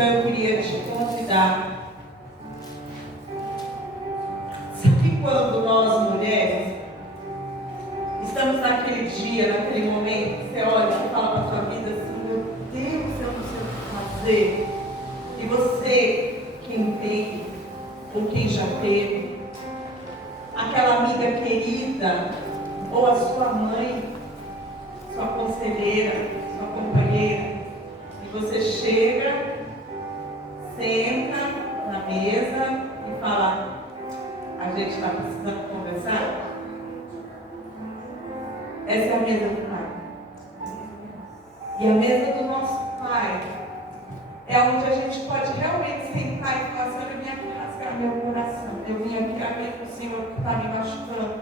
Então eu queria te convidar. Sabe quando nós mulheres estamos naquele dia, naquele momento, que você olha e fala para a sua vida assim, meu Deus, eu não sei o que fazer. E você, quem teve, ou quem já teve, aquela amiga querida, ou a sua mãe, sua conselheira, sua companheira, e você chega, senta na mesa e fala, a gente está precisando conversar? Essa é a mesa do Pai. E a mesa do nosso Pai é onde a gente pode realmente sentar e falar assim, eu vim aqui rasgar meu coração, eu vim aqui abrir para o Senhor que está me machucando.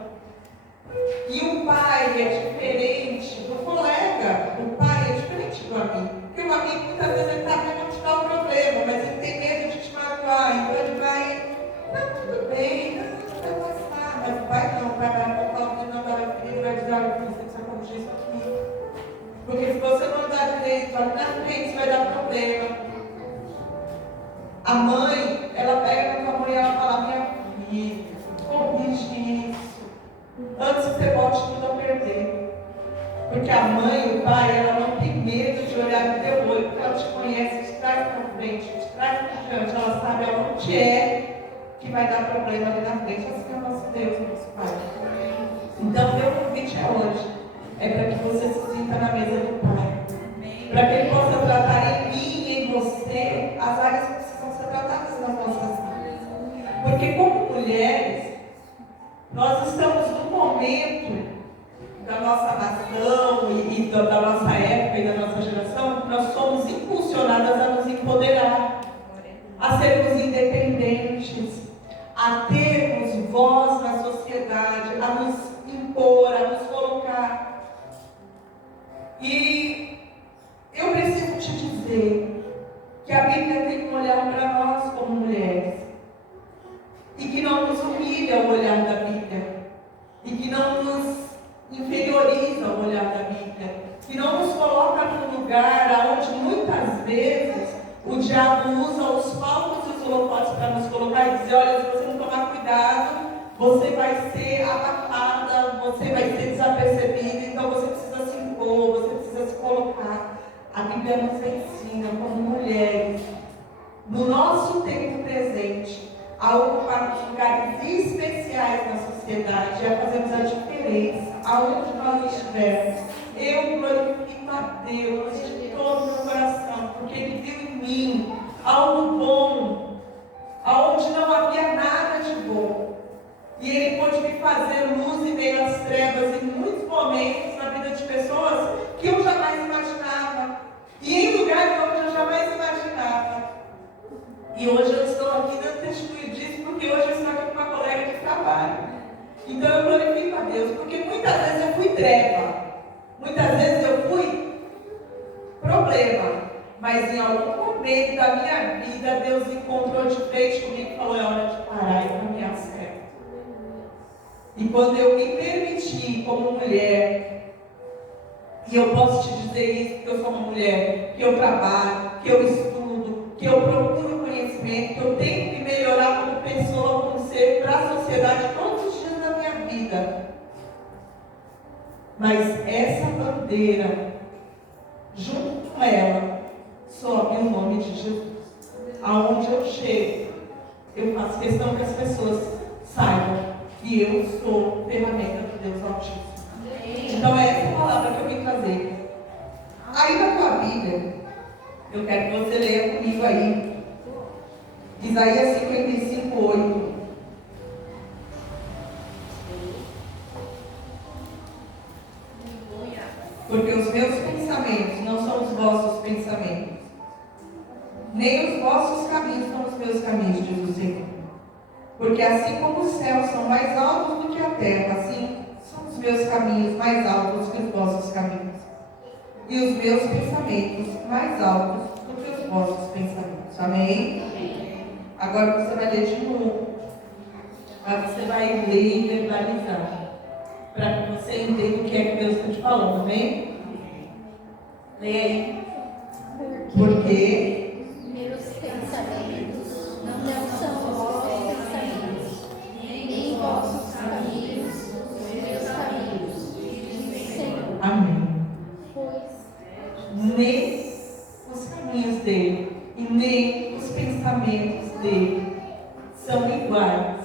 E o Pai é diferente do colega, o Pai é diferente do amigo. Porque o amigo muitas vezes ele está querendo te dar um problema, mas ele tem medo de te magoar, então ele vai, não, tudo bem, não vai passar, mas o Pai não, o Pai vai apontar o dedo na tua ferida e vai dizer, olha, você precisa corrigir isso aqui. Porque se você não andar direito, ali na frente, vai dar problema. A mãe, ela pega na tua mãe e ela fala, minha filha, corrige isso. Antes que você bote tudo a perder. Porque a mãe, o pai, ela não tem medo de olhar no teu olho, porque ela te conhece, te traz para frente, te traz para diante, ela sabe aonde é que vai dar problema ali na frente. Assim é o nosso Deus, nosso Pai. Então, meu convite é hoje, é para que você se sinta na mesa do Pai. Para que Ele possa tratar em mim e em você as áreas que precisam ser tratadas nas nossas vidas. Porque como mulheres, nós estamos no momento da nossa nação e da nossa época e da nossa geração, nós somos impulsionadas a nos empoderar, a sermos independentes, a termos voz na sociedade, a nos impor, a nos colocar. E eu preciso te dizer que a Bíblia tem um olhar para nós como mulheres. E que não nos humilha o olhar da Bíblia. E que não nos inferioriza o olhar da Bíblia. Que não nos coloca num lugar onde muitas vezes o diabo usa os palcos e os holofotes para nos colocar e dizer, olha, se você não tomar cuidado, você vai ser abafada, você vai ser desapercebida, então você precisa se impor, você precisa se colocar. A Bíblia nos ensina como mulheres, no nosso tempo presente, a ocuparmos lugares especiais na sociedade, a fazermos a diferença, aonde nós estivermos. Eu glorifico a Deus de todo o meu coração, porque Ele viu em mim algo bom, aonde não havia nada de bom. E Ele pôde me fazer luz em meio às trevas, em muitos momentos na vida de pessoas que eu jamais imaginava. E em lugares onde eu jamais imaginava. E hoje eu estou aqui dando testemunho disso, porque hoje eu estou aqui com uma colega de trabalho. Então eu glorifico a Deus, porque muitas vezes eu fui treva, muitas vezes eu fui problema, mas em algum momento da minha vida, Deus encontrou de frente comigo e falou, é hora de parar e caminhar certo. E quando eu me permiti como mulher, e eu posso te dizer isso porque eu sou uma mulher, que eu trabalho, que eu estudo, que eu procuro conhecimento, que eu tenho que me melhorar como pessoa, como ser para a sociedade todos os dias da minha vida. Mas essa bandeira, junto com ela, sobe o nome de Jesus. Aonde eu chego, eu faço questão que as pessoas saibam que eu sou ferramenta de Deus Altíssimo. Então é essa palavra que eu vim trazer. Aí na tua Bíblia, eu quero que você leia comigo aí Isaías 55, 8. Porque os meus pensamentos não são os vossos pensamentos, nem os vossos caminhos são os meus caminhos, diz o Senhor. Porque assim como os céus são mais altos do que a terra, assim são os meus caminhos mais altos que os vossos caminhos, e os meus pensamentos mais altos do que os vossos pensamentos. Amém? Amém. Agora você vai ler de novo, mas você vai ler e verbalizar, para que você entenda o que é que Deus está te falando. Amém? Leia aí. Porque dele e nem os pensamentos dele são iguais.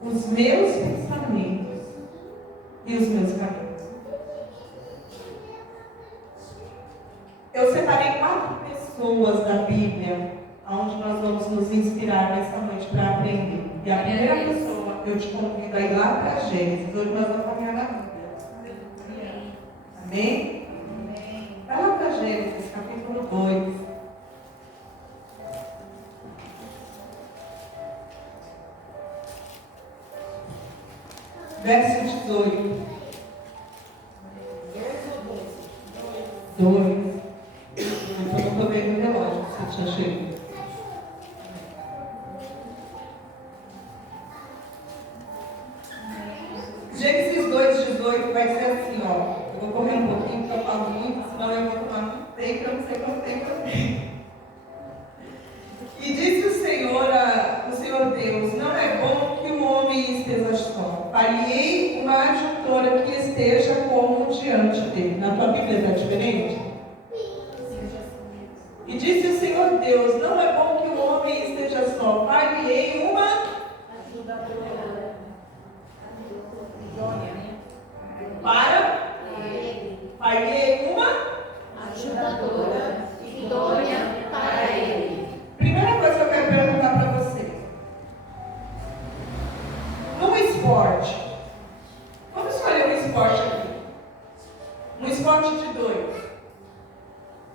Os meus pensamentos e os meus caminhos. Eu separei 4 pessoas da Bíblia, onde nós vamos nos inspirar nessa noite para aprender. E a primeira pessoa, eu te convido a ir lá para Gênesis. Hoje nós vamos caminhar na Bíblia. Amém? Vai lá para Gênesis, capítulo 2. Verso 18. 2. Eu não estou vendo o relógio, se tinha chegado. Gênesis 2:18 vai ser assim, ó. Eu vou correr um pouquinho, porque eu falo muito, senão eu vou tomar muito tempo, eu não sei quanto tempo eu tenho. E disse o Senhor Deus, não é bom que o homem esteja só. Farei uma adjutora que esteja como diante dele. Na tua Bíblia está diferente? E disse o Senhor Deus, não é bom que o homem esteja só. Farei uma ajudadora. Farei uma ajudadora idônea para ele. Primeira coisa que eu quero perguntar para você. No esporte, vamos escolher um esporte aqui. Um esporte de 2.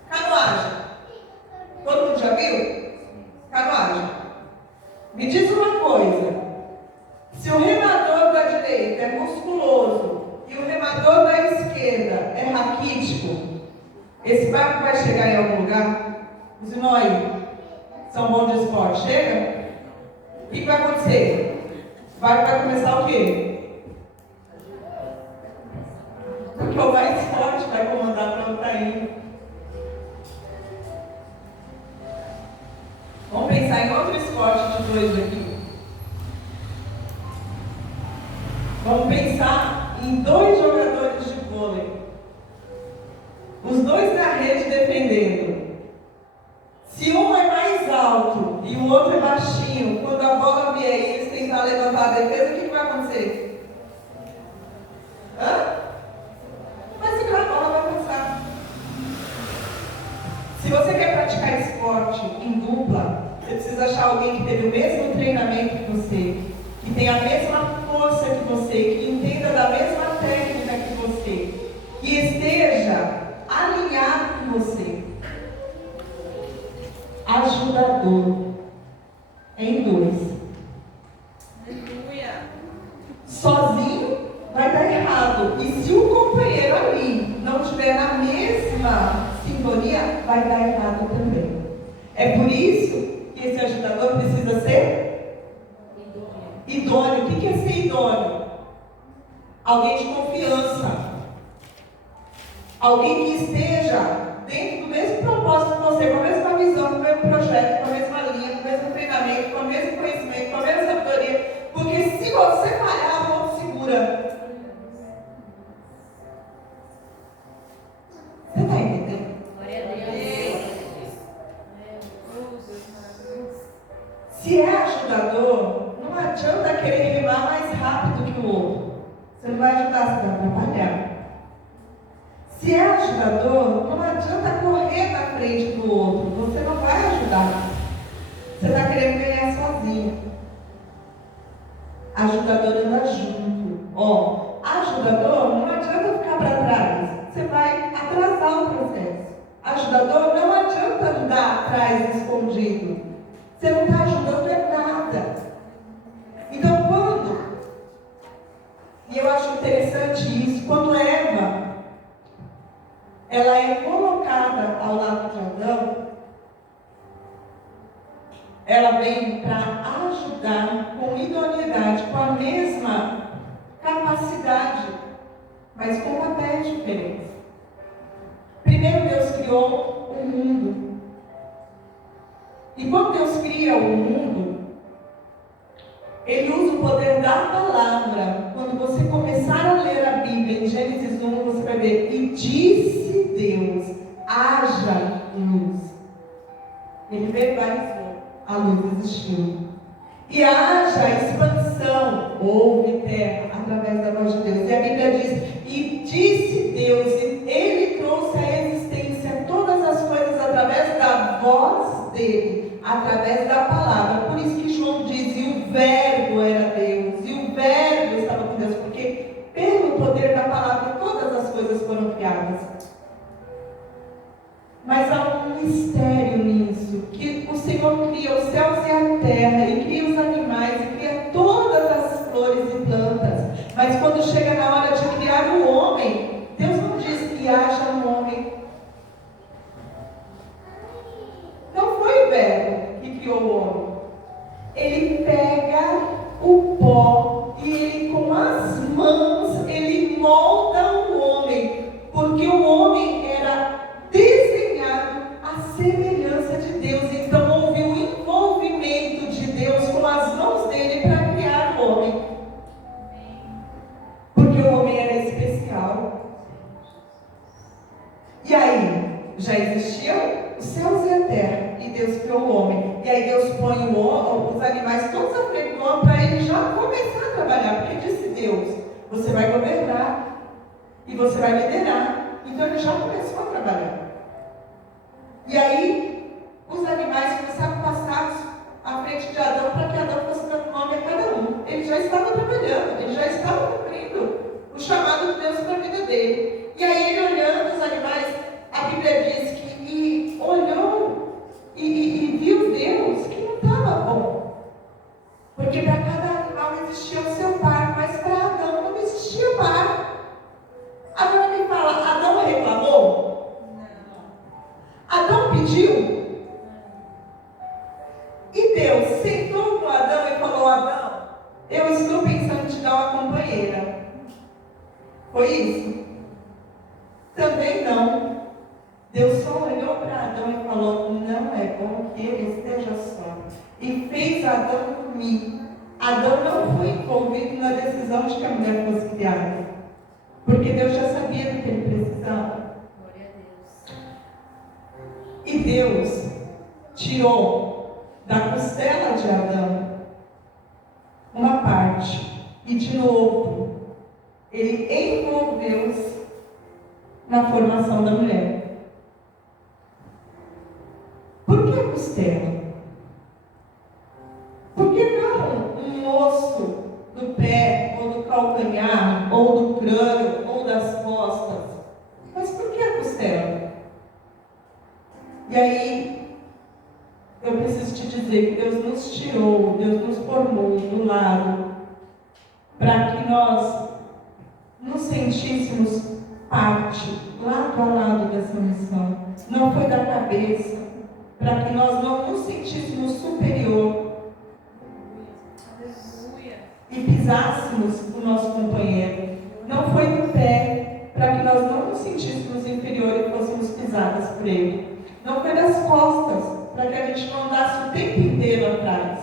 Canoagem. Todo mundo já viu? Canoagem. Me diz uma coisa. Se o remador da direita é musculoso e o remador da esquerda é raquítico, esse barco vai chegar em algum lugar? Os irmãos são bons de esporte. Chega? O que vai acontecer? O barco vai começar o quê? Porque o mais forte vai comandar para onde está indo. Vamos pensar em outro esporte de 2 aqui. Vamos pensar em 2 jogadores de vôlei. Os 2 na rede defendendo. Se um é mais alto e o outro é baixinho, quando a bola vier e eles tentar levantar a defesa, o que vai acontecer? Vai segurar a bola, vai passar. Se você quer praticar esporte em dupla, você precisa achar alguém que teve o mesmo treinamento que você, que tenha a mesma força que você, que entenda da mesma técnica que você, que esteja alinhado com você. Ajudador em 2. Aleluia. Sozinho vai dar errado. E se o companheiro ali não estiver na mesma sintonia, vai dar errado também. É por isso que esse ajudador precisa ser idôneo. O que é ser idôneo? Alguém de confiança. Alguém que esteja dentro do mesmo propósito que você, com a mesma visão, com o mesmo projeto, com a mesma linha, com o mesmo treinamento, com o mesmo conhecimento, com a mesma sabedoria. Porque se você falhar, o outro segura. Você está entendendo? Glória a Deus. Se é ajudador, não adianta querer remar mais rápido que o outro. Você não vai ajudar, você vai atrapalhar. Se é ajudador, não adianta correr na frente do outro. Você não vai ajudar. Você está querendo ganhar sozinho. Ajudador anda junto. Ajudador não adianta ficar para trás. Você vai atrasar o processo. Ajudador não adianta andar atrás escondido. Você não está ajudando em nada. Então e eu acho interessante isso, quando Eva ela é colocada ao lado de Adão, ela vem para ajudar com idoneidade, com a mesma capacidade, mas com papéis diferentes. Primeiro Deus criou o mundo. E quando Deus cria o mundo, Ele usa o poder da palavra. Quando você começar a ler a Bíblia, em Gênesis 1, você vai ver, e disse Deus, haja luz. Ele verbalizou, a luz existiu. E haja expansão, houve terra, através da voz de Deus. E a Bíblia diz, e disse Deus, e Ele trouxe à existência todas as coisas através da voz dele, através da palavra. Por isso que João diz, e o verbo era Deus, e o verbo estava com Deus, porque pelo poder da palavra todas as coisas foram criadas. Mas há um mistério nisso, que o Senhor cria os céus e a terra, e cria os animais, e cria todas as flores e plantas. Mas quando chega na hora de criar o homem, Deus não diz que haja um homem. Não foi o verbo que criou o homem. Ele pega o pó e ele com as mãos, ele molda o homem, porque o homem era desenhado à semelhança de Deus. Então houve um envolvimento de Deus com as mãos dele para criar o homem. Porque o homem era especial. E aí, já existiam os céus e a terra, e Deus criou o homem. E aí Deus põe os animais todos à frente do homem para ele já começar a trabalhar. Porque disse Deus, você vai governar e você vai liderar. Então ele já começou a trabalhar. E aí, os animais começaram a passar à frente de Adão para que Adão fosse dando nome a cada um. Ele já estava trabalhando, ele já estava cumprindo o chamado de Deus para a vida dele. E aí ele olhando os animais, a Bíblia diz que olhou e viu Deus que não estava bom. Porque para cada animal existia o seu par, mas para Adão não existia o par. Agora me fala, Adão reclamou? Não. Adão pediu? E Deus sentou com Adão e falou, Adão, eu estou pensando em te dar uma companheira. Foi isso? Também não. Deus só olhou para Adão e falou, não é bom que ele esteja só. E fez Adão dormir. Adão não foi envolvido na decisão de que a mulher fosse criada. Porque Deus já sabia do que ele precisava. Glória a Deus. E Deus tirou da costela de Adão uma parte. E de novo, ele envolveu-se na formação da mulher. Por que a costela? Por que não um osso do pé, ou do calcanhar, ou do crânio, ou das costas? Mas por que a costela? E aí, eu preciso te dizer que Deus nos tirou, Deus nos formou do lado, para que nós nos sentíssemos parte, lado a lado dessa missão. Não foi da cabeça, para que nós não nos sentíssemos superior e pisássemos o nosso companheiro. Não foi do pé, para que nós não nos sentíssemos inferior e fôssemos pisadas por ele. Não foi das costas, para que a gente não andasse o tempo inteiro atrás.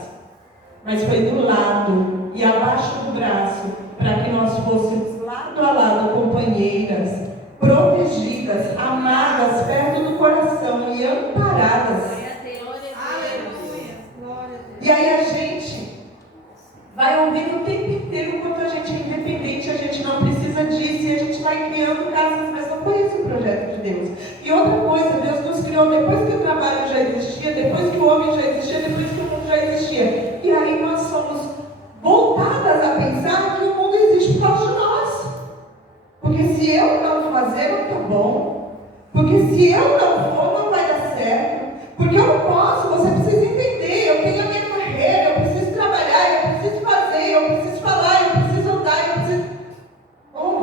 Mas foi do lado e abaixo do braço, para que nós fôssemos lado a lado companheiras, protegidas, amadas, perto do coração e amparadas. E aí a gente vai ouvindo o tempo inteiro o quanto a gente é independente, a gente não precisa disso, e a gente vai criando casas, mas não foi esse o projeto de Deus. E outra coisa, Deus nos criou depois que o trabalho já existia, depois que o homem já existia, depois que o mundo já existia. E aí nós somos voltadas a pensar que o mundo existe por causa de nós. Porque se eu não fazer, não está bom. Porque se eu não for, não vai dar certo. Porque eu não posso, você precisa entender, eu tenho a minha carreira, eu preciso trabalhar, eu preciso fazer, eu preciso falar, eu preciso andar, eu preciso... Oh,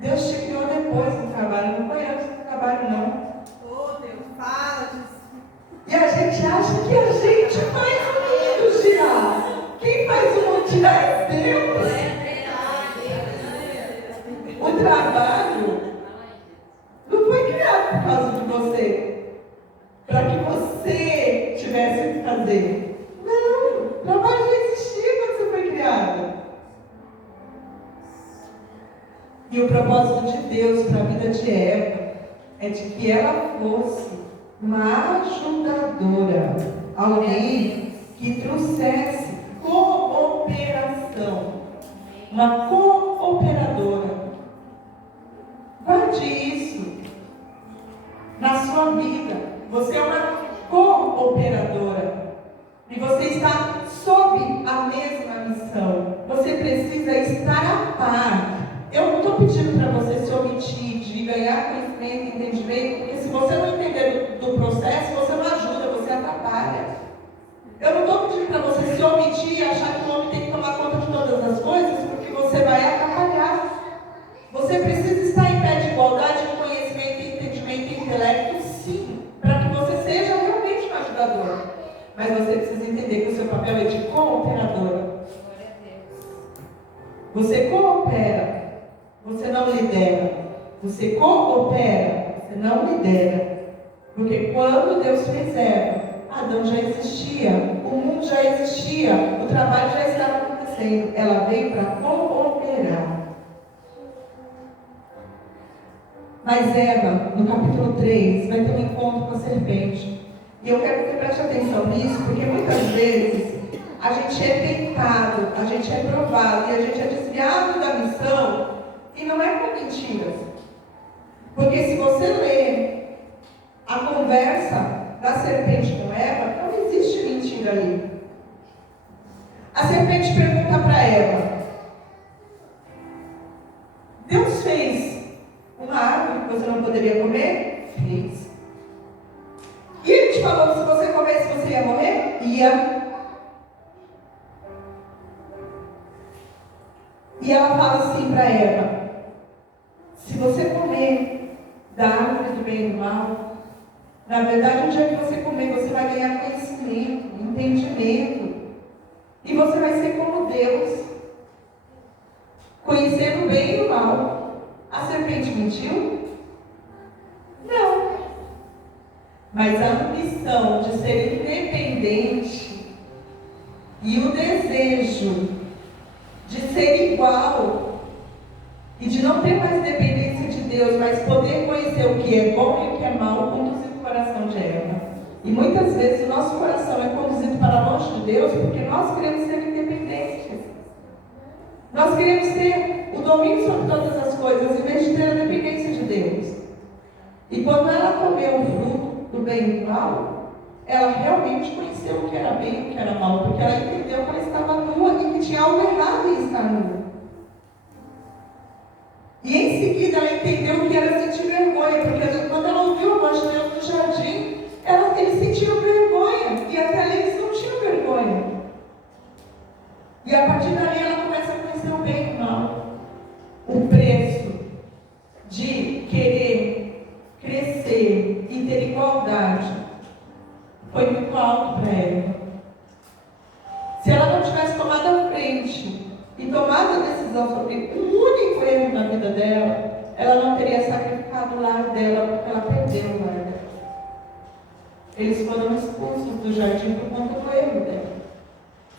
Deus te criou depois do trabalho, não foi antes do trabalho, não. Oh, Deus, fala disso. E a gente acha que a gente faz o mundo girar. Quem faz o mundo girar é Deus. O trabalho não foi criado por causa de você, para que você tivesse que fazer. Não, o trabalho já existia quando você foi criado. E o propósito de Deus para a vida de Eva é de que ela fosse uma ajudadora alguém que trouxesse cooperação, uma cooperadora. Guarde isso na sua vida. Você é uma cooperadora e você está sob a mesma missão. Você precisa estar a par. Eu não estou pedindo para você se omitir, de ganhar conhecimento, entendimento, porque se você não entender do processo, você não ajuda, você atrapalha. Eu não estou pedindo para você se omitir e achar que o homem tem que tomar conta de todas as coisas, porque você vai atrapalhar. Você precisa estar em pé de igualdade em conhecimento, entendimento e intelecto, sim, para que você seja realmente um ajudador. Mas você precisa entender que o seu papel é de cooperadora. Você coopera, você não lidera. Você coopera, você não lidera. Porque quando Deus fez Eva, Adão já existia, o mundo já existia, o trabalho já estava acontecendo. Ela veio para cooperar. Mas Eva, no capítulo 3, vai ter um encontro com a serpente. E eu quero que você preste atenção nisso, porque muitas vezes a gente é tentado, a gente é provado e a gente é desviado da missão, e não é com mentiras. Porque se você ler a conversa da serpente com Eva, não existe mentira ali. A serpente pergunta para Eva: Deus fez uma árvore que você não poderia comer? Fez. E ele te falou que se você comesse você ia morrer? Ia. E ela fala assim para Eva: se você comer da árvore do bem e do mal, na verdade, um dia que você comer, você vai ganhar conhecimento, entendimento. E você vai ser como Deus, conhecendo o bem e o mal. A serpente mentiu? Não. Mas a ambição de ser independente e o desejo de ser igual e de não ter mais dependência de Deus, mas poder conhecer o que é bom e o que é mal, conduziu o coração de Eva. E muitas vezes o nosso coração é conduzido para longe de Deus porque nós queremos ser independentes. Nós queremos ter o domínio sobre todas as coisas, em vez de ter a dependência de Deus. E quando ela comeu o fruto do bem e do mal, ela realmente conheceu o que era bem e o que era mal, porque ela entendeu que ela estava nua e que tinha algo errado em estar nua. E em seguida ela entendeu que era sentir vergonha, porque quando ela ouviu a voz de Deus no jardim, eles sentiam vergonha, e até ali eles não tinham vergonha. E a partir dali ela começa a conhecer o bem e o mal. O preço de querer crescer e ter igualdade foi muito alto para ela. Se ela não tivesse tomado a frente e tomado a decisão sobre um único erro na vida dela, ela não teria sacrificado o lar dela, porque ela perdeu o lar dela. Eles foram expulsos do jardim por conta do erro dela.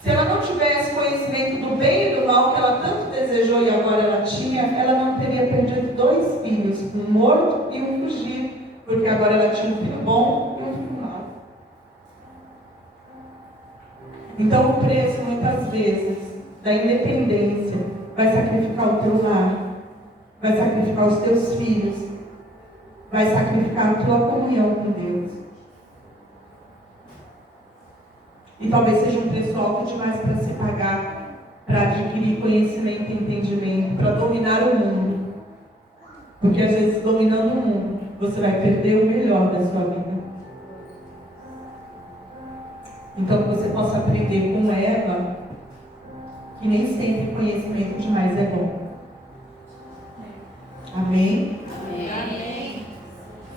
Se ela não tivesse conhecimento do bem e do mal que ela tanto desejou e agora ela tinha, ela não teria perdido 2 filhos, um morto e um fugido, porque agora ela tinha um filho bom e um filho mau. Então o preço, muitas vezes, da independência vai sacrificar o teu lar, vai sacrificar os teus filhos, vai sacrificar a tua comunhão com Deus. E talvez seja um preço alto demais para se pagar, para adquirir conhecimento e entendimento, para dominar o mundo. Porque às vezes, dominando o mundo, você vai perder o melhor da sua vida. Então, que você possa aprender com Eva, que nem sempre conhecimento demais é bom. Amém? Amém.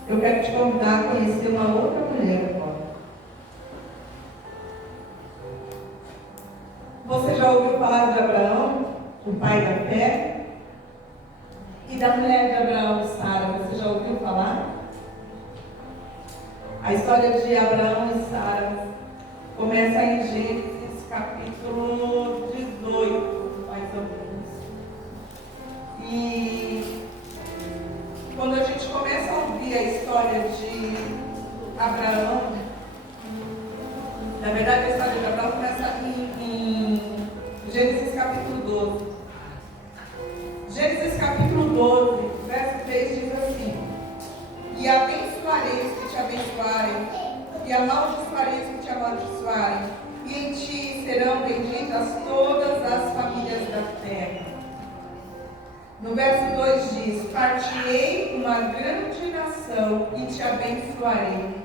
Eu quero te convidar a conhecer uma outra mulher agora. Você já ouviu falar de Abraão, o pai da fé? E da mulher de Abraão, Sara, você já ouviu falar? A história de Abraão e Sara começa em Gênesis capítulo 18, mais ou menos. E quando a gente começa a ouvir a história de Abraão, Na verdade, a história de Abraão começa em Gênesis capítulo 12. Gênesis capítulo 12, verso 3 diz assim: E abençoarei os que te abençoarem, e amaldiçoarei os que te amaldiçoarem, e em ti serão benditas todas as famílias da terra. No verso 2 diz: Partirei uma grande nação e te abençoarei.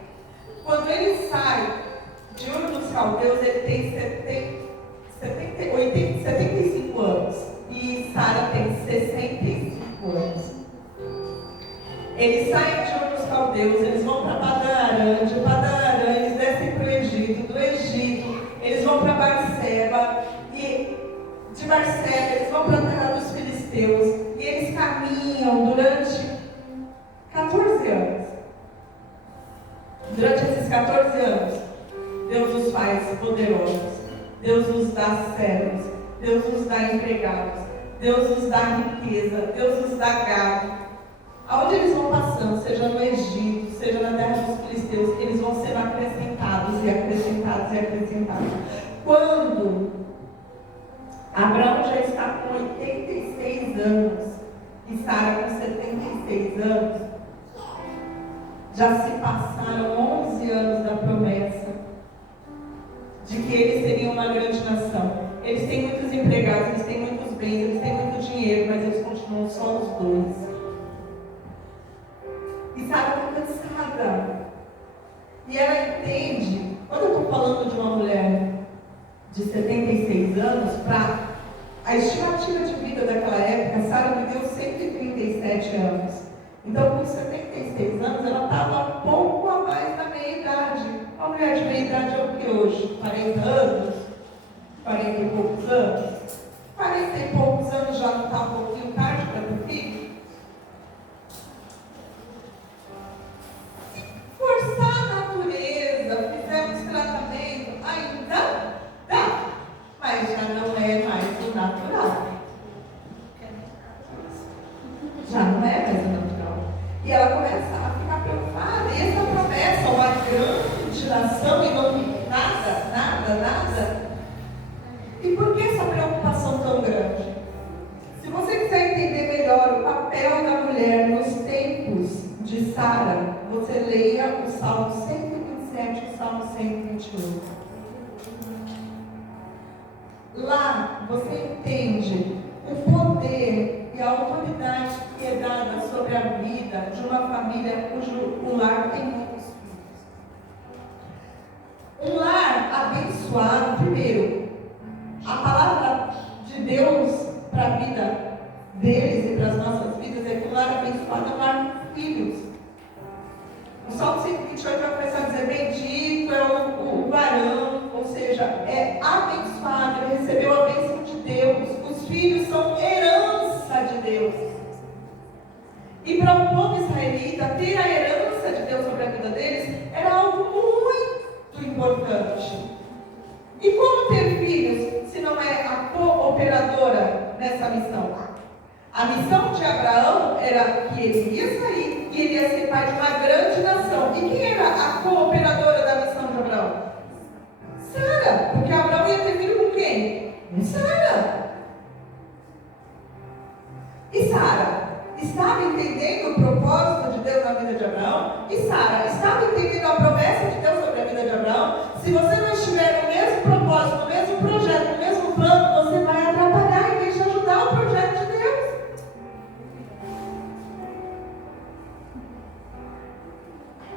Quando ele sai de Ur dos Caldeus, ele tem 75 anos. E Sara tem 65 anos. Eles saem de Ur dos Caldeus, eles vão para Padan-Aram, de Padan-Aram eles descem para o Egito, do Egito eles vão para Barseba, e de Barseba eles vão para a terra dos filisteus, e eles caminham durante 14 anos. Durante esses 14 anos, Deus os faz poderosos, Deus os dá servos, Deus os dá empregados, Deus os dá riqueza, Deus os dá gado. Aonde eles vão passando, seja no Egito, seja na terra dos filisteus, eles vão sendo acrescentados e acrescentados e acrescentados. Quando Abraão já está com 86 anos e Sara com 76 anos, já se passaram 11 anos da promessa de que eles seriam uma grande nação. Eles têm muitos empregados, eles têm muitos bens, eles têm muito dinheiro, mas eles continuam só os dois. E Sara está cansada. E ela entende, quando eu estou falando de uma mulher de 76 anos, para a estimativa de vida daquela época, Sara viveu 137 anos. Então, com 76 anos, ela estava um pouco a mais da meia-idade. Uma mulher de meia-idade é o que hoje? 40 anos? 40 e poucos anos? 40 e poucos anos já não está um pouquinho tarde para ter filho? Forçar a natureza, fizemos tratamento, ainda dá, mas já não é mais o natural. Já não é mais o natural. E ela começa a ficar preocupada. E essa promessa, uma grande nação, e não nada. E por que essa preocupação tão grande? Se você quiser entender melhor o papel da mulher nos tempos de Sara, você leia o Salmo 127 e o Salmo 128. Lá você entende o poder e a autoridade que é dada sobre a vida de uma família cujo o lar tem muitos filhos. Um lar abençoado, primeiro, a palavra de Deus para a vida deles e para as nossas vidas é que o lar abençoado é um lar com filhos. O Salmo 128 vai começar a dizer: bendito é o varão, ou seja, é abençoado, ele recebeu a bênção de Deus. Os filhos são herança de Deus. E para o povo israelita, ter a herança de Deus sobre a vida deles era algo muito importante. E como ter filhos, se não é a cooperadora nessa missão? A missão de Abraão era que ele ia sair e ele ia ser pai de uma grande nação. E quem era a cooperadora da missão de Abraão? Sara, porque Abraão ia ter filho com quem? Com Sara. E Sara estava entendendo o propósito de Deus na vida de Abraão? E Sara estava entendendo a promessa de Deus sobre a vida de Abraão? Se você não estiver no mesmo propósito, no mesmo projeto, no mesmo plano, você vai atrapalhar em vez de ajudar o projeto de Deus.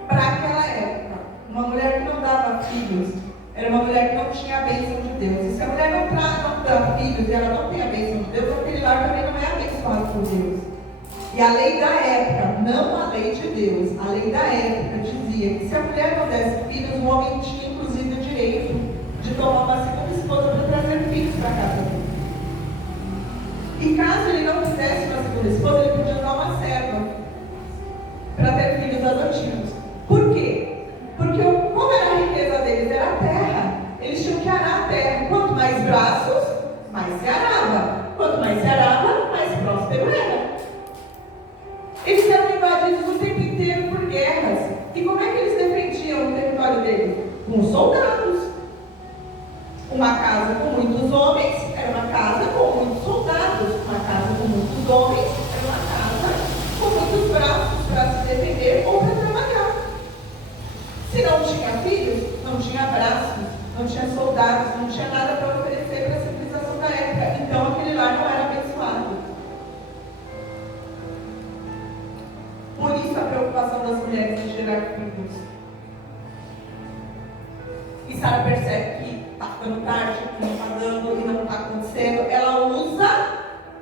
Para aquela época, uma mulher que não dava filhos era uma mulher que não tinha a bênção de Deus. E se a mulher não dá filhos e ela não tem a bênção de Deus, aquele lar também não é abençoado por Deus. E a lei da época, não a lei de Deus, a lei da época dizia que se a mulher não desse filhos, o homem tinha inclusive o direito de tomar uma segunda esposa para trazer filhos para casa dele. E caso ele não quisesse uma segunda esposa, ele podia usar uma serva para ter filhos adotivos. Por quê? Porque como era a riqueza deles? Era a terra. Eles tinham que arar a terra. Quanto mais braços, mais se arava. Quanto mais se arava, mais próspero era. Eles eram invadidos o tempo inteiro por guerras. E como é que eles defendiam o território deles? Com soldados. e Sara percebe que está ficando tarde, que não está dando e não está acontecendo, ela usa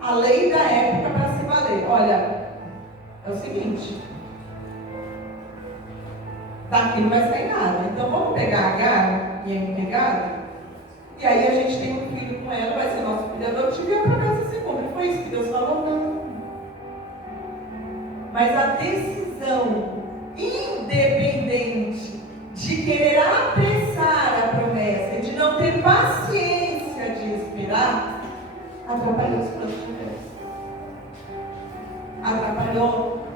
a lei da época para se valer. Olha, é o seguinte, daqui não vai sair nada, então vamos pegar a Agar e a empregada, e aí a gente tem um filho com ela, vai ser nosso filho adotivo e a promessa se cumpre. Foi isso que Deus falou? Não. Mas a decisão independente de querer apressar a promessa e de não ter paciência de esperar, atrapalhou os planos de Deus. Atrapalhou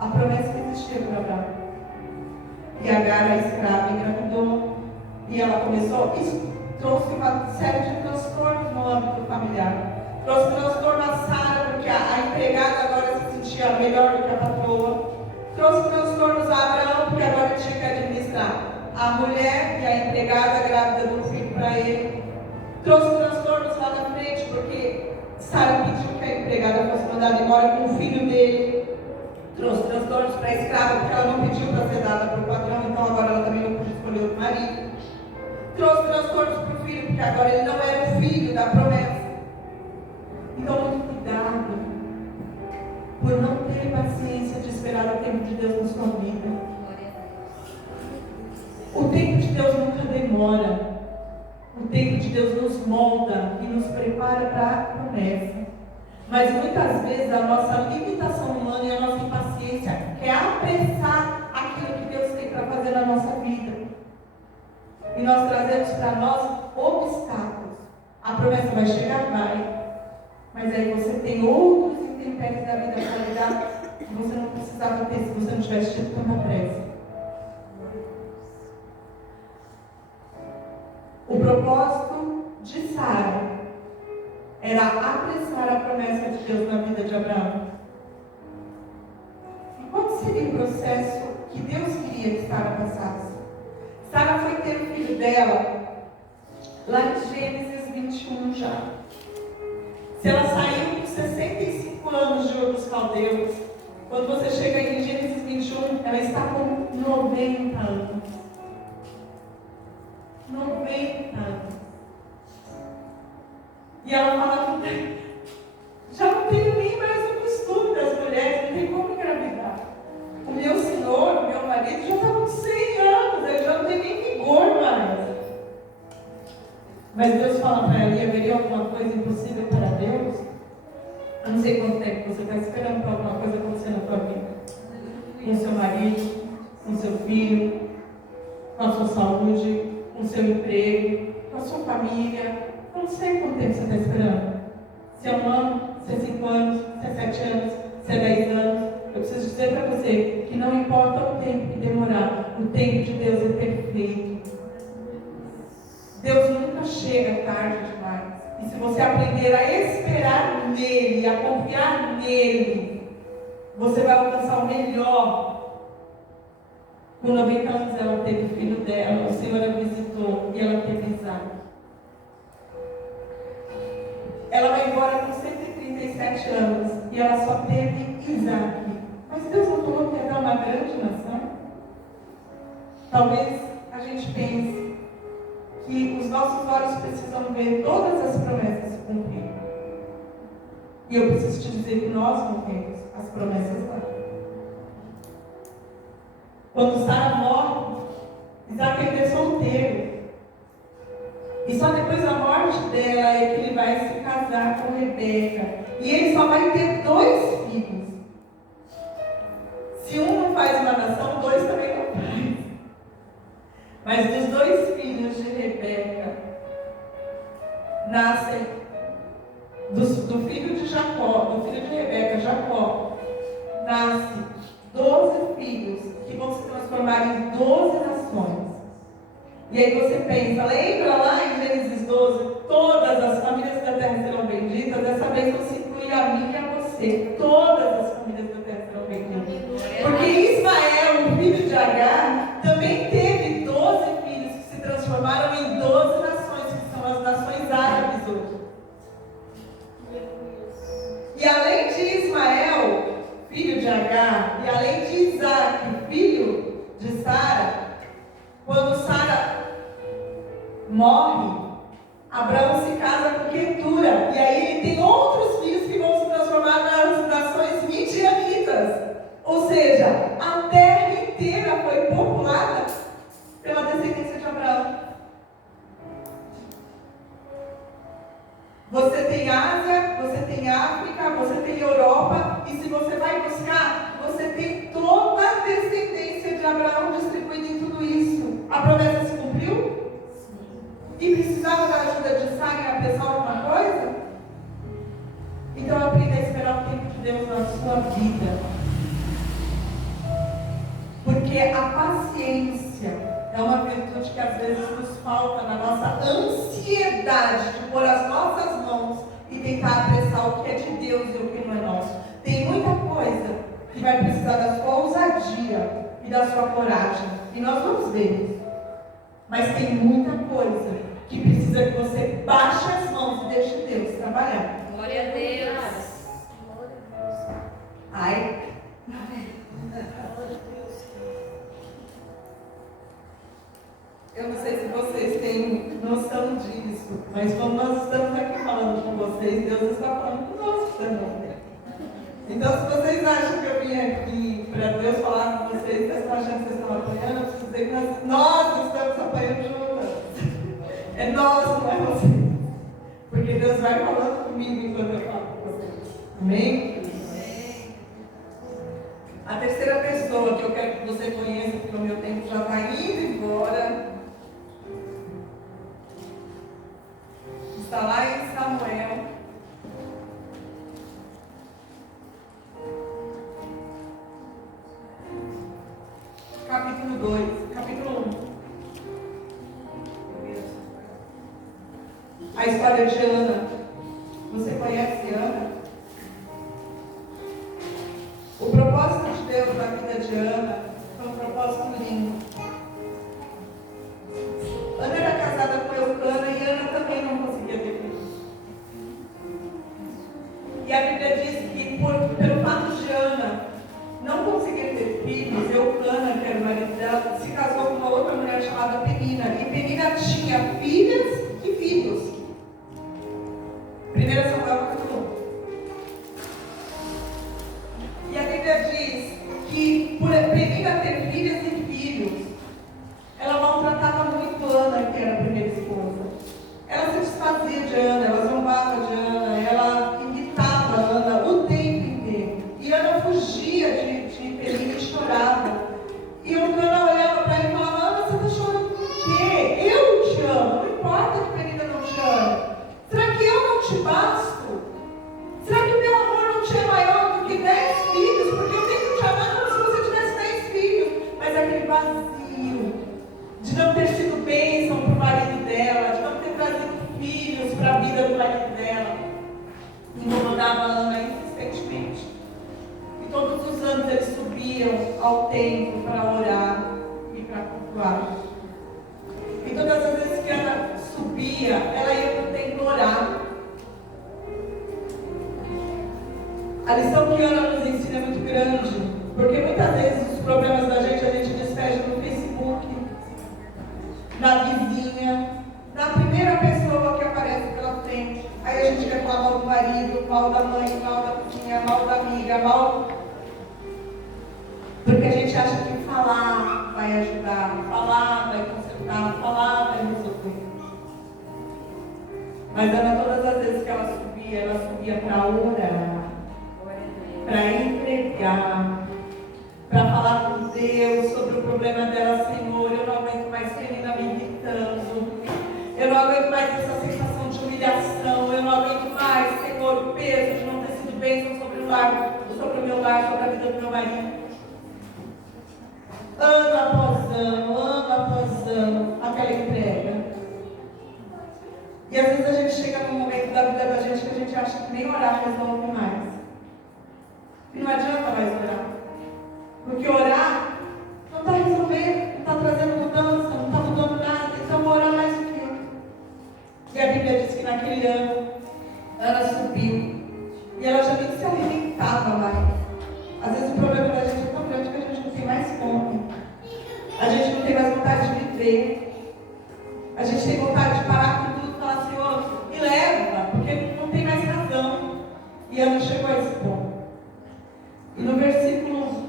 a promessa que existia para Abraão. E Agar, a escrava, engravidou. E ela começou, isso trouxe uma série de transtornos no âmbito familiar. Trouxe transtorno a Sara, porque a empregada agora se sentia melhor do que a patroa. Trouxe transtornos a Abraão, porque agora tinha que administrar a mulher e a empregada grávida do filho para ele. Trouxe transtornos lá na frente, porque Sara pediu que a empregada fosse mandada embora com o filho dele. Trouxe transtornos para a escrava, porque ela não pediu para ser dada para o patrão, então agora ela também não podia escolher outro marido. Trouxe transtornos para o filho, porque agora ele não era o filho da promessa. Então, muito cuidado por não ter paciência de esperar o tempo de Deus na sua vida. O tempo de Deus nunca demora. O tempo de Deus nos molda e nos prepara para a promessa. Mas muitas vezes a nossa limitação humana e a nossa impaciência quer apressar aquilo que Deus tem para fazer na nossa vida. E nós trazemos para nós obstáculos. A promessa vai chegar, vai. Mas aí você tem outros intempéries da vida para lidar que você não precisava ter se você não tivesse tido tanta pressa. O propósito de Sara era apressar a promessa de Deus na vida de Abraão. E qual seria o processo que Deus queria que Sara passasse? Sara foi ter o filho dela lá em Gênesis 21 já. Se ela saiu com 65 anos de Ur dos Caldeus, quando você chega em Gênesis 21, ela está com 90 anos. 90 anos. E ela fala, já não tenho nem mais o costume das mulheres, não tem como engravidar. O meu senhor, o meu marido, já está com 100 anos, ele já não tem nem vigor mais. Mas Deus fala para ela, haveria alguma coisa impossível para Deus? Eu não sei quanto tempo você está esperando para alguma coisa acontecer na sua vida. Com o seu marido, com o seu filho, com a sua saúde, com o seu emprego, com a sua família. Eu não sei quanto tempo você está esperando. Se é 1 ano, se é 5 anos, se é 7 anos, se é 10 anos. Eu preciso dizer para você que não importa o tempo que demorar, o tempo de Deus é perfeito. Deus nunca chega tarde demais. E se você aprender a esperar nele, a confiar nele, você vai alcançar o melhor. Com 90 anos ela teve o filho dela, o Senhor a visitou e ela teve Isaac. Ela vai embora com 137 anos e ela só teve Isaac. Mas Deus não falou que ia dar uma grande nação? Talvez a gente pense que os nossos olhos precisam ver todas as promessas se cumprir. E eu preciso te dizer que nós não temos as promessas lá. Quando Sara morre, Isaac ainda é solteiro. E só depois da morte dela é que ele vai se casar com Rebeca. E ele só vai ter 2 filhos. Se um não faz uma nação, 2 também não faz. Mas dos 2 filhos de Rebeca, nascem, do filho de Jacó, do filho de Rebeca, Jacó, nasce 12 filhos que vão se transformar em 12 nações. E aí você pensa, lembra lá em Gênesis 12, todas as famílias da terra serão benditas, dessa vez não se inclui a mim e a você, todas as famílias da terra serão benditas. Porque Ismael, o filho de Agar, também teve 12 filhos que se transformaram em 12 nações, que são as nações árabes hoje. E além de Ismael, filho de Agar, e além de Isaac, filho de Sara, quando Sara morre, Abraão se casa com Quetura, e aí ele tem outros filhos que vão se transformar nas nações midianitas. Ou seja, a terra inteira foi populada pela descendência de Abraão. Você tem Ásia, você tem África, você tem Europa, e se você vai buscar, você tem toda a descendência de Abraão distribuída em tudo isso. A promessa se cumpriu? E precisava da ajuda de Sara em apressar alguma coisa? Então aprenda a esperar o tempo de Deus na sua vida. Porque a paciência é uma virtude que às vezes nos falta na nossa ansiedade de pôr as nossas mãos e tentar apressar o que é de Deus e o que não é nosso. Tem muita coisa que vai precisar da sua ousadia e da sua coragem. E nós vamos ver isso. Mas tem muita coisa que precisa que você baixe as mãos e deixe Deus trabalhar. Glória a Deus. Ai. Eu não sei se vocês têm noção disso, mas como nós estamos aqui falando com vocês, Deus está falando conosco também. Então, se vocês acham que eu vim aqui para Deus falar com vocês, vocês estão achando que vocês estão apanhando, eu preciso dizer que nós estamos apanhando juntas. É nós, não é vocês. Porque Deus vai falando comigo enquanto eu falo com vocês. Amém? A terceira pessoa que eu quero que você conheça, porque o meu tempo já está indo embora, está lá em Samuel. Capítulo 2, capítulo 1. A história de Ana. Você conhece Ana? O propósito de Deus na vida de Ana foi um propósito lindo. Ana era casada com Eucana e Ana também não conseguia ter filhos. E a Bíblia diz que pelo fato de Ana não conseguir ter filhos, Eucana, que era o marido dela, se casou com uma outra mulher chamada Penina. E Penina tinha filhas e filhos. 1 Samuel capítulo 1. E a Bíblia diz que por Penina ter filhas e filhos, ela maltratava muito Ana, que era a primeira esposa. Ela se desfazia de Ana, ela zombava de Ana, ela imitava Ana o tempo inteiro. E Ana fugia de Penina e chorava. E Eucana olhava para ele e falava: Ana, você está chorando por quê? Eu te amo, não importa que Penina não te ame. Será que eu não te basto? Será que o meu amor não te é maior do que 10 filhos? Porque eu tenho que te amar como se você tivesse 10 filhos. Mas aquele vazio de não ter sido bênção para o marido dela, de não ter trazido filhos para a vida do marido dela, incomodava a Ana insistentemente. E todos os anos eles subiam ao templo para orar e para cultuar. E todas as vezes que Ana subia, ela ia para o templo orar. A lição que Ana nos ensina é muito grande, porque muitas vezes os problemas da gente a gente despeja no Facebook, na vizinha, na primeira pessoa que aparece pela frente. Aí a gente quer falar mal do marido, mal da mãe, mal da vizinha, mal da amiga, mal... Porque a gente acha que falar vai ajudar, falar vai consertar, falar vai resolver. Mas Ana, todas as vezes que ela subia para orar, para entregar, para falar com Deus sobre o problema dela. Senhor, eu não aguento mais Penina me irritando, eu não aguento mais essa sensação de humilhação, eu não aguento mais, Senhor, o peso de não ter sido bênção sobre o meu lar, sobre a vida do meu marido. Ano após ano, aquela entrega. E às vezes a gente chega num momento da vida da gente que a gente acha que nem orar resolve mais. E não adianta mais orar. Porque orar não está resolvendo, não está trazendo mudança, não está mudando nada. Então vou orar mais do que eu. E a Bíblia diz que naquele ano, Ana subiu. E ela já nem se alimentava mais. Às vezes o problema da gente é tão grande que a gente não tem mais fome. A gente não tem mais vontade de viver. A gente tem vontade de parar com tudo e falar, Senhor, me leva, porque não tem mais razão. E ela chegou a esse ponto. E no versículo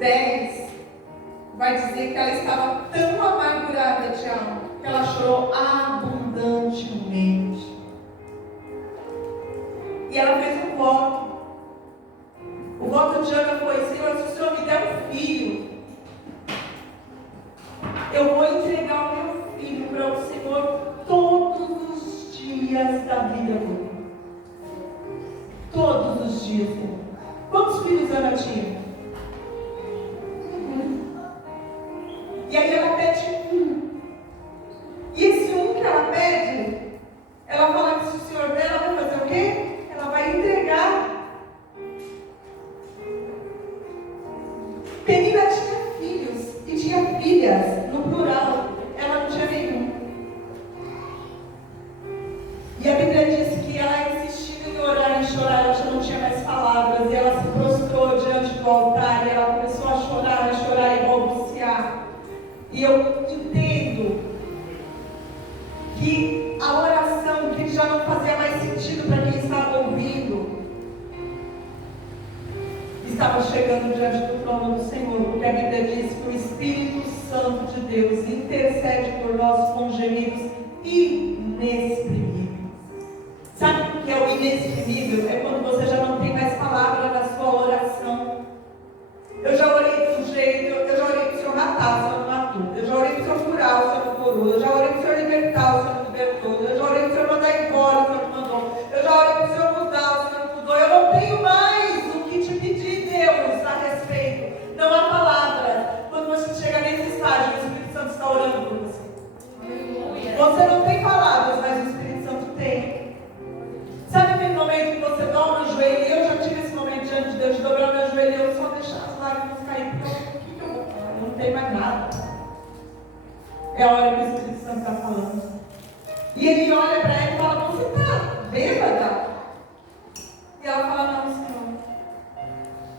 10, vai dizer que ela estava tão amargurada de alma, que ela chorou abundantemente. E ela fez um voto. O voto de Ana foi, Senhor, se o Senhor me der um filho, eu vou entregar o meu filho para o Senhor todos os dias da vida dele. Todos os dias, Senhor. Quantos filhos Ana tinha? E aí ela pede um. E esse um que ela pede, ela fala que se o Senhor dela vai fazer o quê? Ela vai entregar. Penina tinha filhos e tinha filhas, no plural. Ela não tinha nenhum. E a Bíblia diz que ela insistiu em orar e chorar, ela já não tinha mais palavras. E ela se prostrou diante do altar e ela começou a chorar e balbuciar. E eu entendo que a oração, que já não fazia mais sentido para quem estava ouvindo, estava chegando diante do trono do Senhor, porque a Bíblia diz que o Espírito Santo de Deus intercede por nós com gemidos inexprimíveis. Sabe o que é o inexprimível? É quando você já não tem mais palavra na sua oração. Eu já orei de um jeito, eu já orei para o Senhor matar, o Senhor não matou. Eu já orei para o Senhor curar, o Senhor não curou. Eu já orei para o Senhor libertar, o Senhor não libertou. Eu já orei para o Senhor mandar embora, o Senhor não mandou. Eu já orei para o Senhor mudar, o Senhor não mudou. Eu não tenho mais o que te pedir, Deus, a respeito. Não há palavras. Quando você chega nesse estágio, o Espírito Santo está orando por você. Você não tem palavras, mas o Espírito Santo tem. Sabe aquele momento que você dobra o joelho? Eu já tive esse momento diante de Deus, de dobrar o meu joelho e eu só deixar as lágrimas cair. Porque o que eu vou falar? Eu não tenho mais nada. É a hora que o Espírito Santo está falando. E ele olha para ela e fala, você está bêbada? E ela fala, não, Senhor.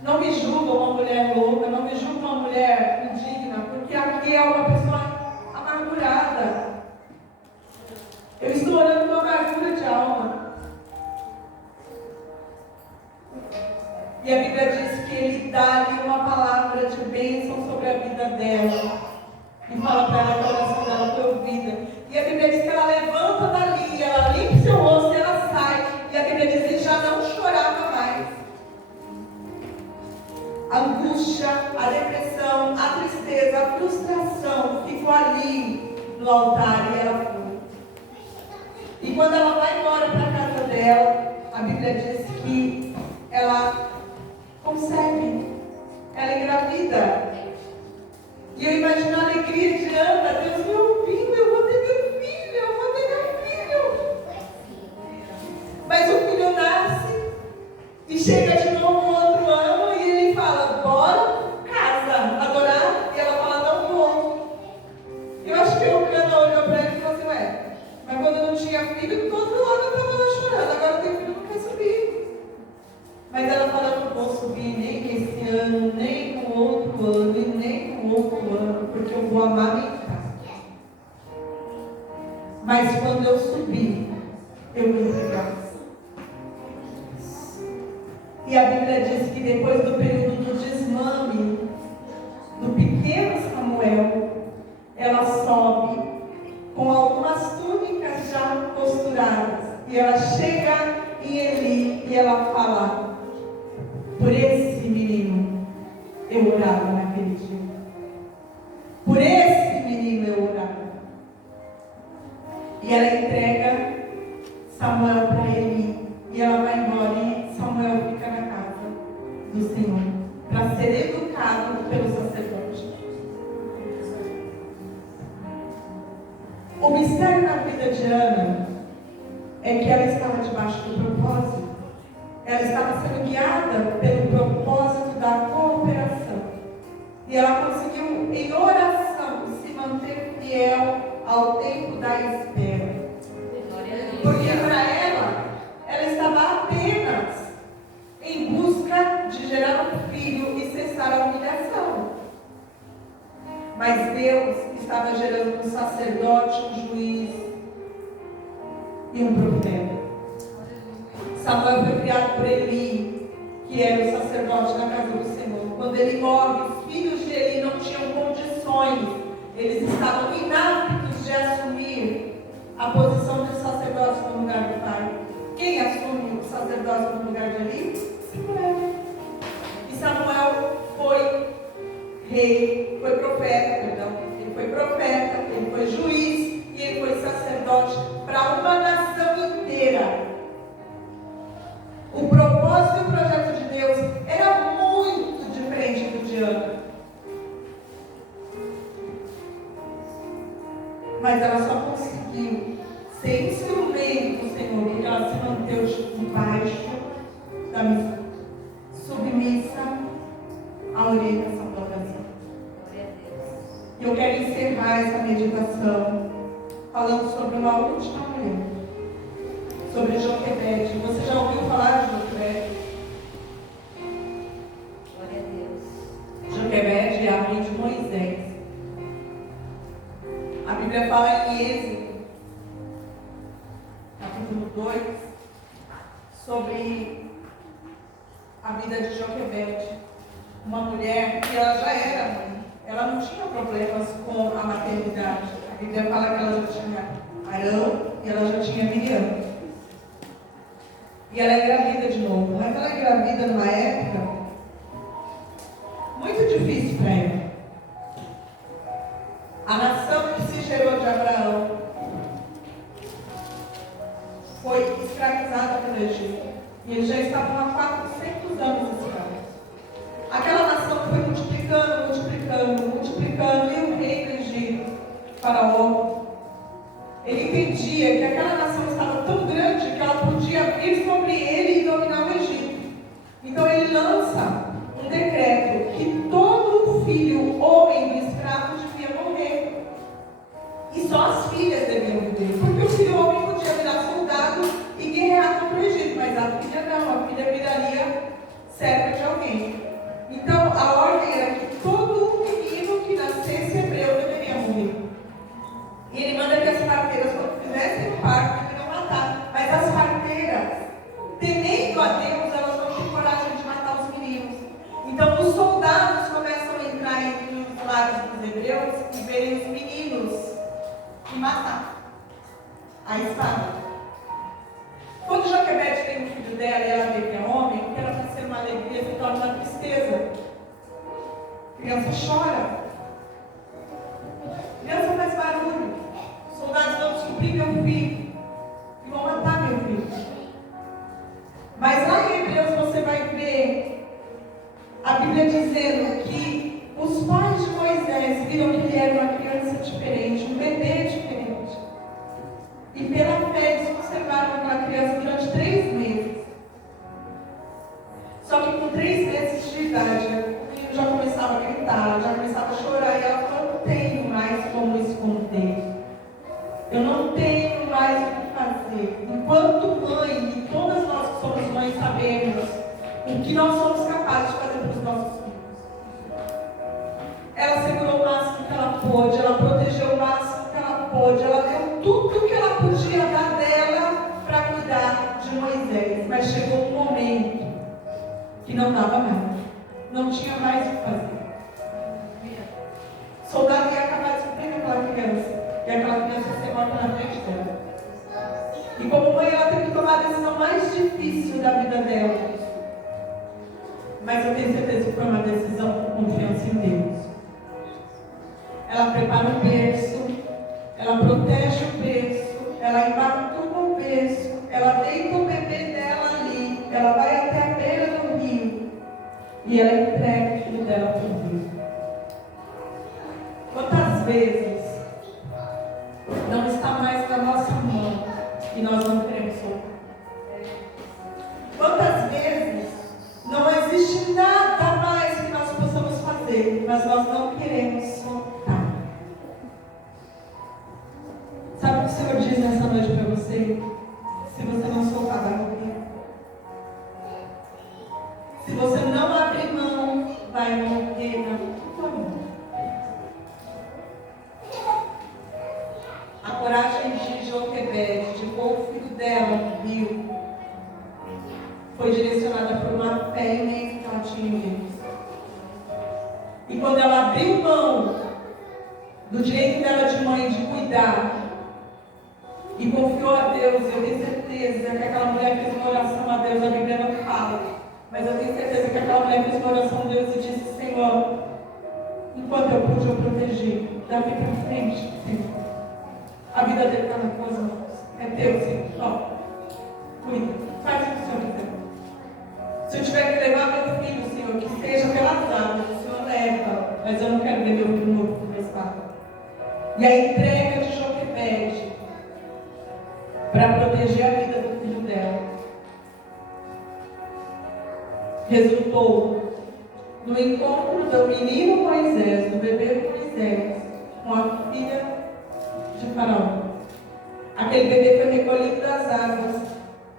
Não me julga uma mulher louca, não me julga uma mulher indigna, porque aqui é uma pessoa amargurada. Eu estou orando com amargura de alma. E a Bíblia diz que ele dá-lhe uma palavra de bênção sobre a vida dela. E fala para ela que a oração dela foi ouvida. E a Bíblia diz que ela levanta dali, ela limpa seu rosto e ela sai. E a Bíblia diz que ele já não chorava mais. A angústia, a depressão, a tristeza, a frustração ficou ali no altar e ela foi. E quando ela vai embora para a casa dela, a Bíblia diz que ela concebe, ela engravida. E eu imagino a alegria de Ana, Deus me ouviu, eu vou ter meu filho, eu vou ter meu filho. Mas o filho nasce e chega de novo um outro ano e ele fala, bora, casa, adorar. E ela fala, não vou. Eu acho que o Cana olhou para ele e falou assim, ué, mas quando eu não tinha filho, todo ano eu estava lá chorando, agora eu tenho filho, não quer subir. Mas ela fala, eu não vou subir nem esse ano, nem no outro ano, e nem no outro ano, porque eu vou amamentar. Mas quando eu subir, eu vou entregar. E a Bíblia diz que depois do período do desmame, do pequeno Samuel, ela sobe com algumas túnicas já costuradas. E ela chega em Eli e ela fala, por esse menino eu orava naquele dia. Por esse menino eu orava. E ela entrega Samuel para Eli. E ela vai embora e Samuel fica na casa do Senhor para ser educado pelo sacerdote. O mistério na vida de Ana é que ela estava debaixo do propósito. Ela estava sendo guiada pelo propósito da cooperação. E ela conseguiu, em oração, se manter fiel ao tempo da espera. Porque para ela estava apenas em busca de gerar um filho e cessar a humilhação. Mas Deus estava estava gerando um sacerdote, um juiz e um profeta. Samuel foi criado por Eli, que era o sacerdote na casa do Senhor. Quando ele morre, os filhos de Eli não tinham condições, eles estavam inaptos de assumir a posição de sacerdote no lugar do pai. Quem assume o sacerdócio no lugar de Eli? Samuel. E Samuel foi rei, foi profeta, perdão. Ele foi profeta, ele foi juiz e ele foi sacerdote para uma nação inteira. O propósito e o projeto de Deus era muito diferente do de Ana. Mas ela só conseguiu ser instrumento do Senhor, porque ela se manteve debaixo da missão, submissa à orientação da oração. E eu quero encerrar essa meditação falando sobre uma última mulher, sobre Joquebede. Você já ouviu falar de Joquebede? Glória a Deus. Joquebede é a mãe de Moisés. A Bíblia fala em Êxodo, capítulo 2, sobre a vida de Joquebede, uma mulher que ela já era mãe. Ela não tinha problemas com a maternidade. A Bíblia fala que ela já tinha Arão e ela já tinha Miriam. E ela engravida de novo. Mas ela engravida numa época muito difícil para ela. A nação que se gerou de Abraão foi escravizada pelo Egito. E eles já estavam há 400 anos escravos. Aquela nação foi multiplicando, multiplicando, multiplicando. E o rei do Egito, Faraó, ele entendia que aquela nação estava tão grande que ela podia vir sobre ele e dominar o Egito. Então ele lança um decreto que todo filho homem de escravo devia morrer. E só as filhas deviam viver. Porque o filho homem podia virar soldado e guerrear contra o Egito, mas a filha não, a filha viraria serva de alguém. Então a ordem era que todo menino que nascesse hebreu deveria morrer. E ele manda que as parteiras, quando fizessem o parto, deveriam matar. Mas as parteiras, temendo a Deus, elas não tinham coragem de matar os meninos. Então os soldados começam a entrar entre os lares dos hebreus e verem os meninos e matar a espada. Quando Joquebede tem um filho dela e ela vê que é homem, o que era para ser uma alegria se torna uma tristeza. A criança chora. A criança faz barulho. Os soldados vão descobrir meu filho e vão matar meu filho. Mas lá em Hebreus você vai ver a Bíblia dizendo que os pais de Moisés viram que ele era uma criança diferente, um bebê diferente. E pela fé eles conservaram aquela criança durante 3 meses. Só que com 3 meses de idade, o menino já começava a gritar, já começava a chorar. E ela falou: eu não tenho mais como esconder. Eu não tenho mais o que fazer. Enquanto mãe, e todas nós que somos mães sabemos o que nós somos capazes de fazer para os nossos filhos. Ela segurou o máximo que ela pôde, ela protegeu o máximo que ela pôde, ela deu tudo que ela podia dar dela para cuidar de Moisés. Mas chegou um momento que não dava mais, não tinha mais o que fazer. O soldado ia acabar descobrindo aquela criança, e aquela criança ia ser morta na frente dela. E como mãe, ela teve que tomar a decisão mais difícil da vida dela. Mas eu tenho certeza que foi uma decisão com confiança em Deus. Ela prepara o berço, ela protege o berço, ela embatuca o berço, ela deita o bebê dela ali, ela vai até a beira do rio e ela entrega o filho dela para o rio. Quantas vezes não está mais na nossa mão e nós não queremos soltar? Quantas vezes não existe nada mais que nós possamos fazer, mas nós não queremos soltar? dela viu foi direcionada por uma fé imensa que ela tinha em Deus. E quando ela abriu mão do direito dela de mãe de cuidar e confiou a Deus, eu tenho certeza que aquela mulher fez uma oração a Deus, a Bíblia não fala, mas eu tenho certeza que aquela mulher fez uma oração a Deus e disse: Senhor, enquanto eu pude, eu protegi, daqui para frente, Senhor. A vida dele está nas tuas mãos, é teu, Senhor. Ó, cuida, faz o que o Senhor quiser. Se eu tiver que levar meu filho, Senhor, que seja pelas águas, o Senhor leva, mas eu não quero ver meu filho novo começar. E a entrega de Joquebede para proteger a vida do filho dela resultou no encontro do menino Moisés, do bebê Moisés, com a filha de Faraó. Aquele bebê foi recolhido das águas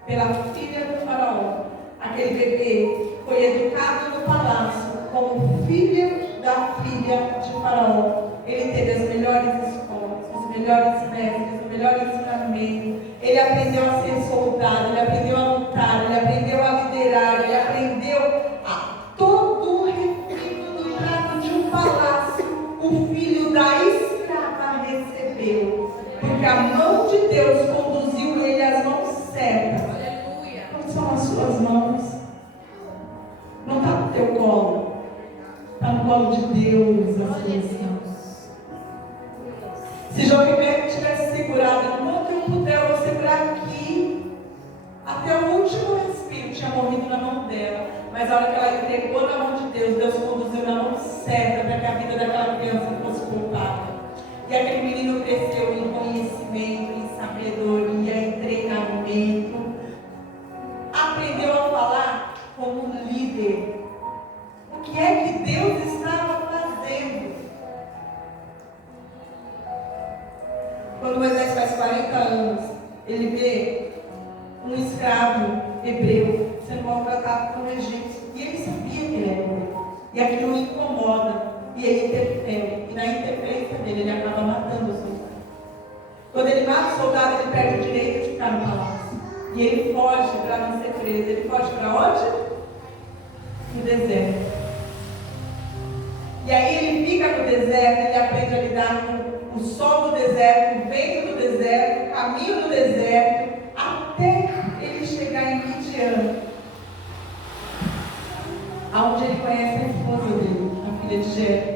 pela filha do Faraó. Aquele bebê foi educado no palácio como filho da filha de Faraó. Ele teve as melhores escolas, os melhores mestres, o melhor ensinamento. Ele aprendeu a ser soldado, ele aprendeu a lutar, ele aprendeu a liderar, ele aprendeu a todo o refino do prato de um palácio. O filho da escrava recebeu, porque a mão de Deus conduziu ele às mãos certas. Quais são as suas mãos? Não está no teu colo, está no colo de Deus as suas mãos. Se Joquebede tivesse segurado, enquanto eu puder, eu vou segurar aqui, até o último respiro, tinha morrido na mão dela. Mas a hora que ela entregou na mão de Deus, Deus conduziu na mão certa para que a vida daquela criança fosse poupada. E aquele menino cresceu em conhecimento, em sabedoria, em treinamento. Aprendeu a falar como um líder. O que é que Deus estava fazendo? Quando Moisés faz 40 anos, ele vê um escravo hebreu sendo maltratado por um egípcio. E ele sabia que ele era hebreu. E aquilo o incomoda. E ele interfere. E na interferência dele, ele acaba matando o soldado. Quando ele mata o soldado, ele perde o direito de ficar no palácio. E ele foge para não ser preso. Ele foge para onde? No deserto. E aí ele fica no deserto, ele aprende a lidar com o sol do deserto, o vento do deserto, o caminho do deserto, até ele chegar em Midian, onde ele conhece a esposa dele, a filha de Jetro.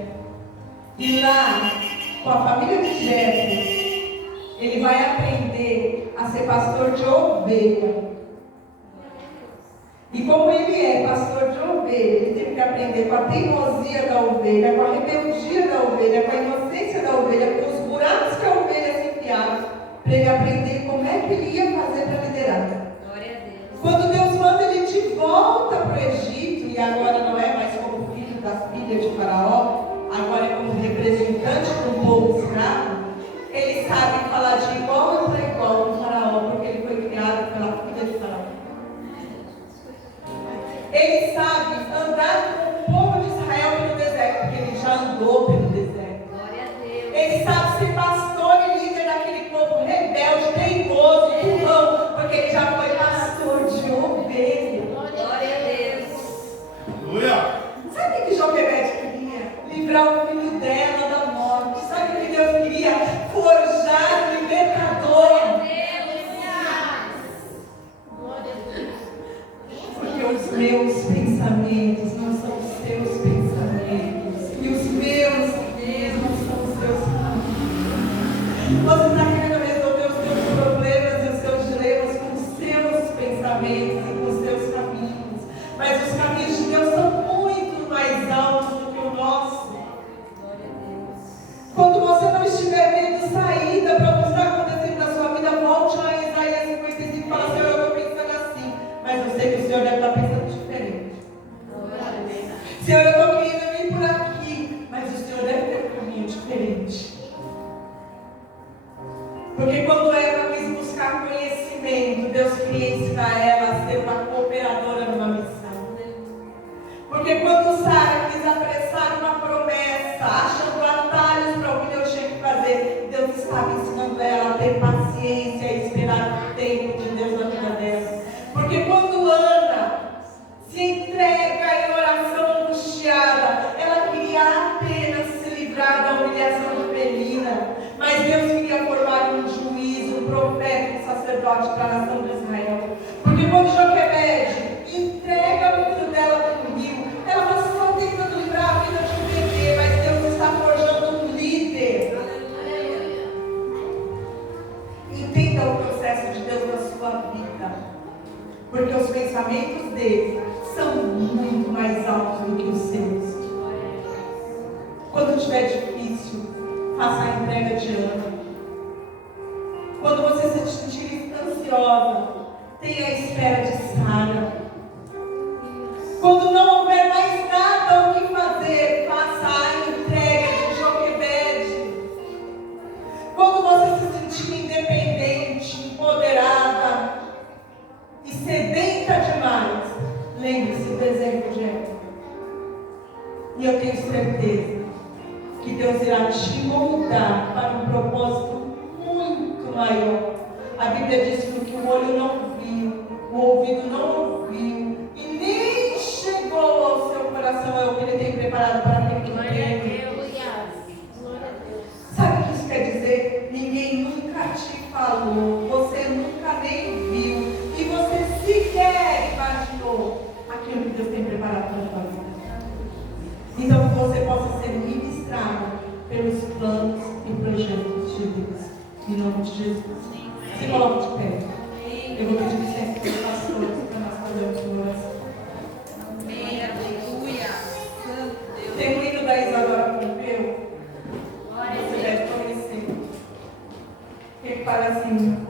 E lá, com a família de Jetro, ele vai aprender a ser pastor de ovelha. E como ele é pastor de ovelha, ele teve que aprender com a teimosia da ovelha, com a rebeldia da ovelha, com a inocência da ovelha, com os buracos que a ovelha se enfiava, para ele aprender como é que ele ia fazer para liderar. Glória a Deus. Quando Deus manda ele de volta para o Egito, e agora não é mais como filho da filha de Faraó, agora é como representante do povo escravo, ele sabe falar de igual para igual com Faraó, porque ele foi criado pela filha de Faraó. Ele sabe andar com o povo de Israel pelo deserto, porque ele já andou pelo deserto. Glória a Deus. Ele sabe ser pastor e líder daquele povo rebelde, teimoso, turrão, porque ele já foi pastor de ovelha. Glória a Deus. Aleluia! Sabe o que Joquebede queria? Livrar o filho dela da morte. Sabe o que Deus queria? Forjar o libertador. Porque os meus pensamentos não são os seus pensamentos. E os meus caminhos não são os seus caminhos. Você está querendo resolver os seus problemas e os seus dilemas com os seus pensamentos e com os seus caminhos. Mas os caminhos de Deus são muito mais altos do que o nosso. Quando você não estiver vendo saída para o que está acontecendo na sua vida, volte lá em Isaías 55 e fala: Senhor, eu estou pensando assim, mas eu sei que o Senhor deve estar pensando diferente. Senhor, eu estou querendo ir por aqui, mas o Senhor deve ter um caminho diferente. Porque quando Eva quis buscar conhecimento, Deus queria ensinar ela a ser uma cooperadora numa missão. Porque quando Sara quis apressar uma promessa, achando atalhos para o que Deus tinha que fazer, Deus estava ensinando ela a ter paciência e esperar o tempo de Deus sacerdote para a nação de Israel. Porque quando Joquebede entrega o filho dela para o rio, ela está só tentando livrar a vida de um bebê, mas Deus está forjando um líder. Entenda o processo de Deus na sua vida, porque os pensamentos dele são muito mais altos do que os seus. Quando estiver difícil, faça a entrega de ano. Quando você se sentir ansiosa, tenha a espera de Sara. Quando não houver mais nada o que fazer, faça a entrega de Joquebede. Quando você se sentir independente, empoderada e sedenta demais, lembre-se do exemplo de Eva. E eu tenho certeza que Deus irá te moldar para um propósito muito maior. A Bíblia diz que o olho não viu, o ouvido não ouviu, e nem chegou ao seu coração é o que Ele tem preparado para quem crê. Sabe o que isso quer dizer? Ninguém nunca te falou, você nunca nem viu, e você sequer imaginou aquilo que Deus tem preparado para a sua vida. Então que você possa ser ministrado pelos planos e projetos de Deus. Em nome de Jesus. Se coloque de pé. Eu vou pedir licença para os pastores para nós fazermos uma oração. Amém, aleluia. Santo Deus. Tem o hino da Isadora Pompeu? Glória a Você Deus. deve conhecer. Que fala assim: